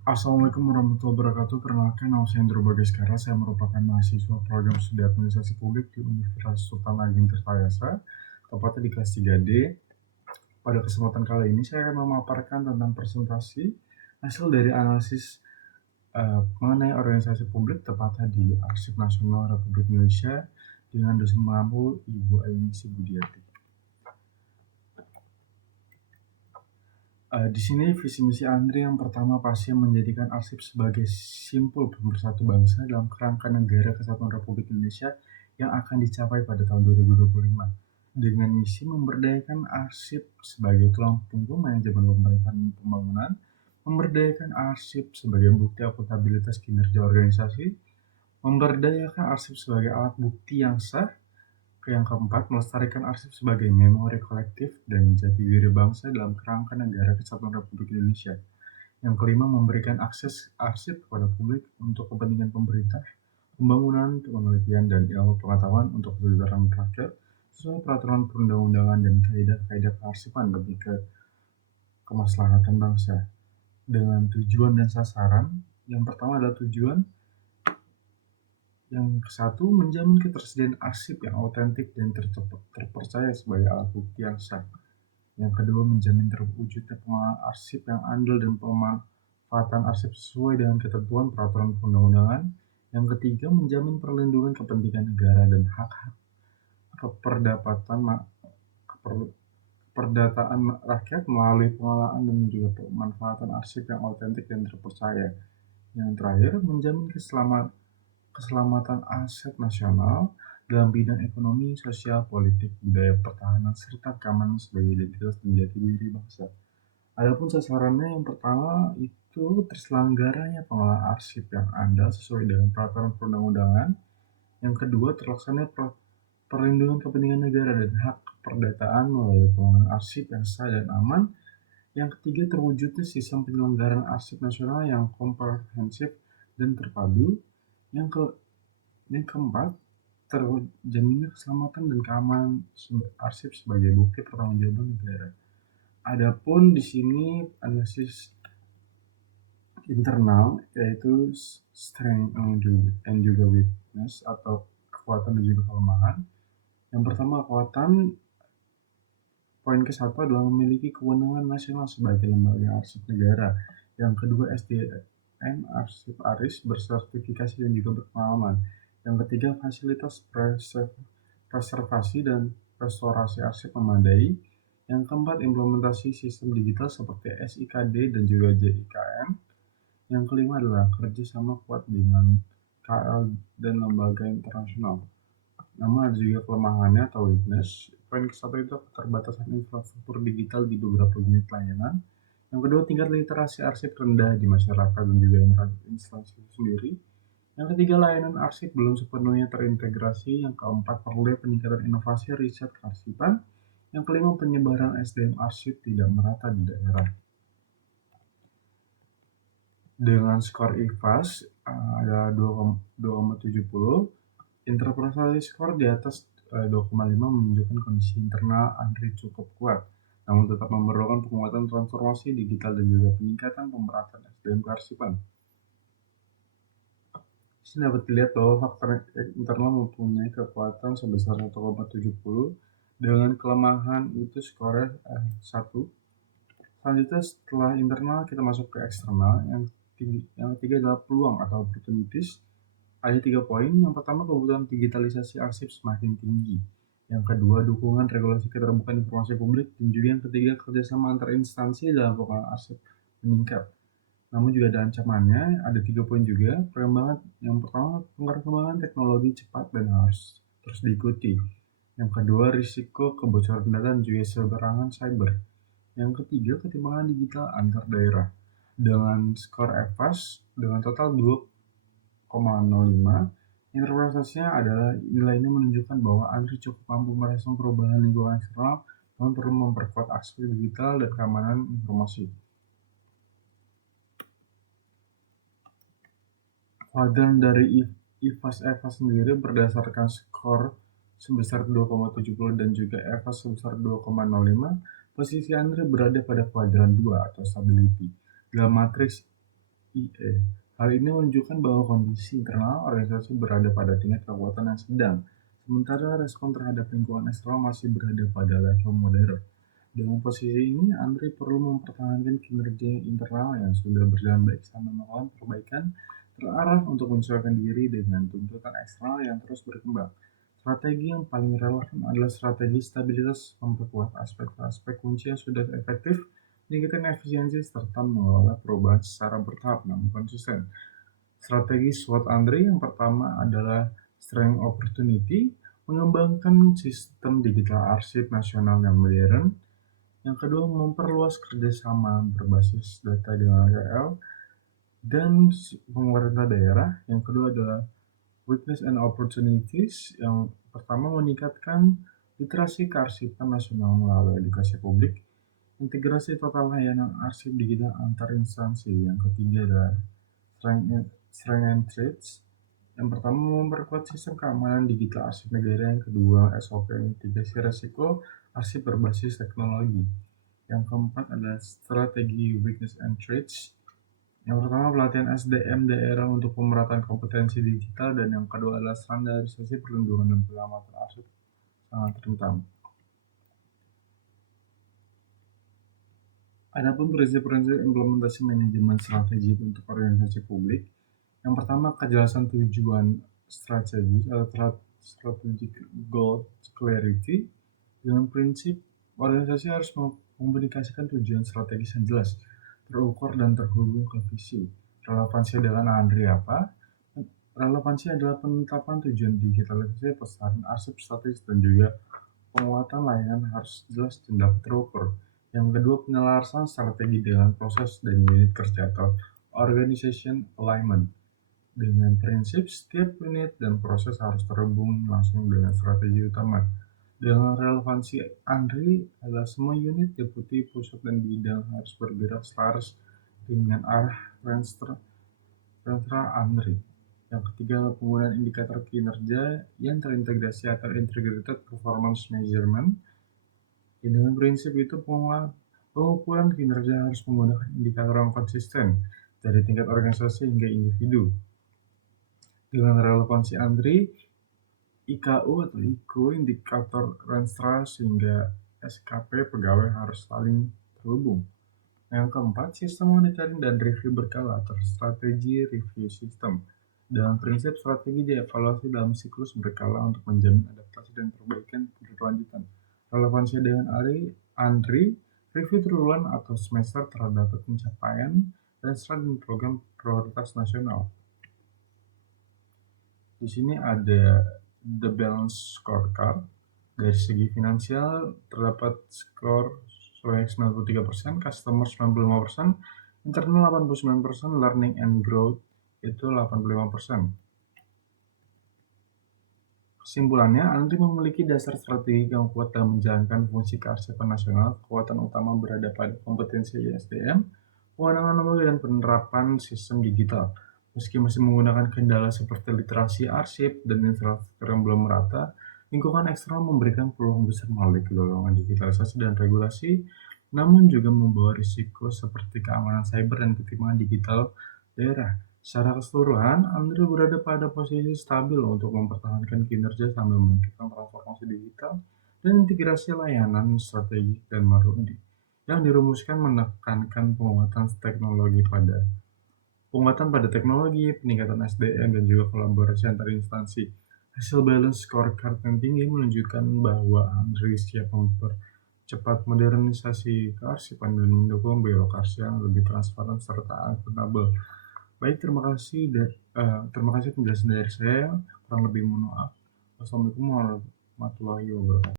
Assalamualaikum warahmatullahi wabarakatuh. Perkenalkan, nama saya Indro Bagaskara. Saya merupakan mahasiswa program studi administrasi publik di Universitas Sultan Ageng Tirtayasa, tepatnya di kelas 3D. Pada kesempatan kali ini, saya akan memaparkan tentang presentasi hasil dari analisis mengenai organisasi publik, tepatnya di Arsip Nasional Republik Indonesia, dengan dosen mengampu Ibu Ainisi Budiati. Di sini visi misi Andri yang pertama pasti menjadikan arsip sebagai simpul pemersatu bangsa dalam kerangka negara kesatuan Republik Indonesia yang akan dicapai pada tahun 2025. Dengan misi memberdayakan arsip sebagai tulang punggung manajemen pemerintahan dan pembangunan, memberdayakan arsip sebagai bukti akuntabilitas kinerja organisasi, memberdayakan arsip sebagai alat bukti yang sah. Yang keempat, melestarikan arsip sebagai memori kolektif dan jati diri bangsa dalam kerangka negara kesatuan Republik Indonesia. Yang kelima, memberikan akses arsip kepada publik untuk kepentingan pemerintah, pembangunan, penelitian, dan ilmu pengetahuan untuk kesejahteraan rakyat sesuai peraturan perundang-undangan dan kaidah-kaidah kearsipan demi kemaslahatan bangsa. Dengan tujuan dan sasaran, yang pertama adalah tujuan. Yang satu, menjamin ketersediaan arsip yang autentik dan terpercaya sebagai alat bukti yang sah. Yang kedua, menjamin terwujudnya pengelolaan arsip yang andal dan pemanfaatan arsip sesuai dengan ketentuan peraturan perundang-undangan. Yang ketiga, menjamin perlindungan kepentingan negara dan hak-hak keperdataan rakyat melalui pengelolaan dan juga pemanfaatan arsip yang autentik dan terpercaya. Yang terakhir, menjamin keselamatan aset nasional dalam bidang ekonomi, sosial, politik, budaya, pertahanan, serta keamanan sebagai identitas dan jati diri bangsa. Adapun sasarannya yang pertama itu terselenggaranya pengelolaan arsip yang andal sesuai dengan peraturan perundang-undangan. Yang kedua, terlaksananya perlindungan kepentingan negara dan hak keperdataan melalui pengelolaan arsip yang sah dan aman. Yang ketiga, terwujudnya sistem penyelenggaraan arsip nasional yang komprehensif dan terpadu. Yang keempat, terjaminnya keselamatan dan keamanan arsip sebagai bukti pertanggungjawaban negara. Adapun di sini analisis internal yaitu strength and juga weakness atau kekuatan dan juga kelemahan. Yang pertama, kekuatan poin ke-1 adalah memiliki kewenangan nasional sebagai lembaga arsip negara. Yang kedua, SDM arsip ARIS bersertifikasi dan juga berpengalaman. Yang ketiga, fasilitas preservasi dan restorasi arsip memadai. Yang keempat, implementasi sistem digital seperti SIKD dan juga JIKM. Yang kelima adalah kerjasama kuat dengan KL dan lembaga internasional. Namun ada juga kelemahannya atau weakness. Poin ke-1 itu keterbatasan infrastruktur digital di beberapa unit layanan. Yang kedua, tingkat literasi arsip rendah di masyarakat dan juga instansi sendiri. Yang ketiga, layanan arsip belum sepenuhnya terintegrasi. Yang keempat, perlu peningkatan inovasi riset kearsipan. Yang kelima, penyebaran SDM arsip tidak merata di daerah. Dengan skor IFAS ada 2,70, interpretasi skor di atas 2,5 menunjukkan kondisi internal Andri cukup kuat, namun tetap memerlukan penguatan transformasi digital dan juga peningkatan pemerataan SDM kearsipan. Di sini dapat dilihat bahwa faktor internal mempunyai kekuatan sebesar 1,70 dengan kelemahan itu skornya 1. Selanjutnya setelah internal kita masuk ke eksternal. Yang ketiga adalah peluang atau opportunities. Ada 3 poin. Yang pertama, kebutuhan digitalisasi arsip semakin tinggi. Yang kedua, dukungan regulasi keterbukaan informasi publik. Dan juga yang ketiga, kerjasama antar instansi dalam pengelolaan arsip meningkat. Namun juga ada ancamannya, ada 3 poin juga. Yang pertama, perkembangan teknologi cepat dan harus terus diikuti. Yang kedua, risiko kebocoran data dan juga serangan cyber. Yang ketiga, ketimpangan digital antar daerah. Dengan skor EFAS dengan total 2,05, interpretasinya adalah nilai ini menunjukkan bahwa Andri cukup mampu merespon perubahan lingkungan eksternal dan perlu memperkuat aspek digital dan keamanan informasi. Kuadran dari IFAS sendiri berdasarkan skor sebesar 2,70 dan juga EFAS sebesar 2,05, posisi Andri berada pada kuadran 2 atau stability. Dalam matriks IE. Hal ini menunjukkan bahwa kondisi internal organisasi berada pada tingkat kekuatan yang sedang, sementara respon terhadap lingkungan eksternal masih berada pada level moderat. Dengan posisi ini, Andre perlu mempertahankan kinerja internal yang sudah berjalan baik sambil melakukan perbaikan terarah untuk menyesuaikan diri dengan tuntutan eksternal yang terus berkembang. Strategi yang paling relevan adalah strategi stabilitas, memperkuat aspek-aspek kunci yang sudah efektif, meningkatkan efisiensi, serta mengelola perubahan secara bertahap namun konsisten. Strategi SWOT Andre yang pertama adalah Strength Opportunity, mengembangkan sistem digital arsip nasional yang modern. Yang kedua, memperluas kerjasama berbasis data dengan KL dan pemerintah daerah. Yang kedua adalah Weakness and Opportunities. Yang pertama, meningkatkan literasi kearsipan nasional melalui edukasi publik, integrasi total layanan arsip digital antar instansi. Yang ketiga adalah Strength and Threats. Yang pertama, memperkuat sistem keamanan digital arsip negara. Yang kedua, SOP mitigasi resiko arsip berbasis teknologi. Yang keempat adalah strategi Weakness and Threats. Yang pertama, pelatihan SDM daerah untuk pemerataan kompetensi digital, dan yang kedua adalah standarisasi perlindungan dan penyelamatan arsip sangat rentan. Adapun prinsip-prinsip implementasi manajemen strategi untuk organisasi publik, yang pertama, kejelasan tujuan strategi atau strategic goal clarity. Dengan prinsip, organisasi harus mengkomunikasikan tujuan strategis yang jelas, terukur, dan terhubung ke visi. Relevansi dengan Andre apa? Relevansi adalah penetapan tujuan digitalisasi, pelestarian arsip strategis, dan juga penguatan layanan harus jelas dan dapat terukur. Yang kedua, penyelarasan strategi dengan proses dan unit kerja atau organization alignment. Dengan prinsip, setiap unit dan proses harus terhubung langsung dengan strategi utama. Dengan relevansi Andre adalah semua unit, deputi, pusat, dan bidang harus bergerak selaras dengan arah Renstra Andre. Yang ketiga, penggunaan indikator kinerja yang terintegrasi atau integrated performance measurement. Dengan prinsip itu, pengukuran kinerja harus menggunakan indikator yang konsisten dari tingkat organisasi hingga individu. Dengan relevansi Andre, IKU atau IKU, indikator Renstra, sehingga SKP pegawai harus saling terhubung. Yang keempat, sistem monitoring dan review berkala atau strategi review system. Dalam prinsip, strategi dievaluasi dalam siklus berkala untuk menjamin adaptasi dan perbaikan berkelanjutan. Relevansi dengan Andre, review triwulan atau semester terhadap pencapaian dan strategi program prioritas nasional. Di sini ada the balance scorecard. Dari segi finansial terdapat skor sebanyak 93%, customer 95%, internal 89%, learning and growth itu 85%. Kesimpulannya, Andri memiliki dasar strategi yang kuat dalam menjalankan fungsi kearsipan nasional. Kekuatan utama berada pada kompetensi SDM, kewenangan lembaga, dan penerapan sistem digital. Meski masih menggunakan kendala seperti literasi arsip dan infrastruktur yang belum merata, lingkungan eksternal memberikan peluang besar melalui kedolongan digitalisasi dan regulasi, namun juga membawa risiko seperti keamanan cyber dan ketimpangan digital daerah. Secara keseluruhan, Andre berada pada posisi stabil untuk mempertahankan kinerja sambil meningkatkan transformasi digital dan integrasi layanan strategik dan marudi yang dirumuskan menekankan penguatan pada teknologi, peningkatan SDM, dan juga kolaborasi antar instansi. Hasil balance scorecard yang tinggi menunjukkan bahwa Andre siap mempercepat modernisasi kearsipan dan mendukung birokrasi yang lebih transparan serta akuntabel. Baik, terima kasih penjelasan dari saya. Kurang lebih mohon maaf. Wassalamualaikum warahmatullahi wabarakatuh.